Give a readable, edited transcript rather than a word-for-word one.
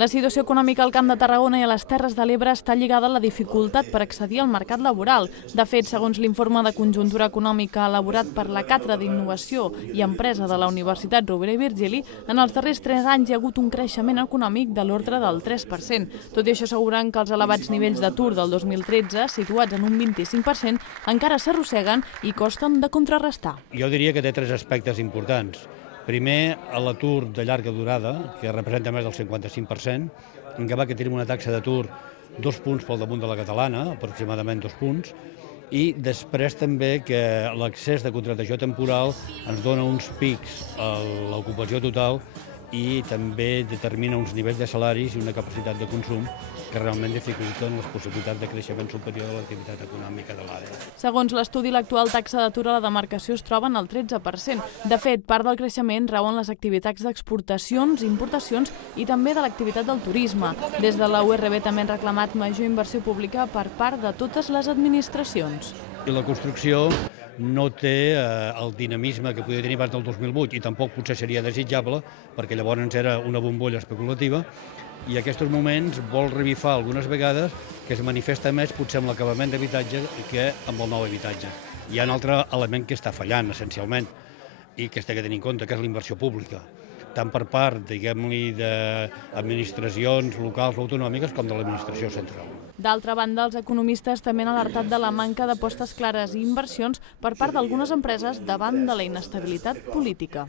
La situació econòmica al Camp de Tarragona i a les Terres de l'Ebre està lligada a la dificultat per accedir al mercat laboral. De fet, segons l'informe de conjuntura econòmica elaborat per la Càtedra d'Innovació i Empresa de la Universitat Rovira i Virgili, en els darrers 3 anys hi ha hagut un creixement econòmic de l'ordre del 3%. Tot i això, asseguren que els elevats nivells d'atur del 2013, situats en un 25%, encara s'arrosseguen i costen de contrarrestar. Jo diria que té 3 aspectes importants. Primer, l'atur de llarga durada, que representa més del 55%, en què va que tenim una taxa d'atur 2 punts pel damunt de la catalana, aproximadament 2 punts, i després també que l'excés de contractació temporal ens dona uns pics a l'ocupació total i també determina uns nivells de salaris i una capacitat de consum que realment dificulten les possibilitats de creixement superior de l'activitat econòmica de l'àrea. Segons l'estudi, l'actual taxa d'atur a la demarcació es troba en el 13%. De fet, part del creixement rau en les activitats d'exportacions, importacions i també de l'activitat del turisme. Des de la URB també han reclamat major inversió pública per part de totes les administracions. I la construcció no té el dinamisme que podia tenir abans del 2008 i tampoc potser seria desitjable perquè llavors era una bombolla especulativa i en aquests moments vol revifar algunes vegades que es manifesta més potser amb l'acabament d'habitatge que amb el nou habitatge. Hi ha un altre element que està fallant essencialment i que s'ha de tenir en compte, que és la inversió pública, tant per part, diguem-li, d'administracions locals o autonòmiques com de l'administració central. D'altra banda, els economistes també han alertat de la manca d'apostes clares i inversions per part d'algunes empreses davant de la inestabilitat política.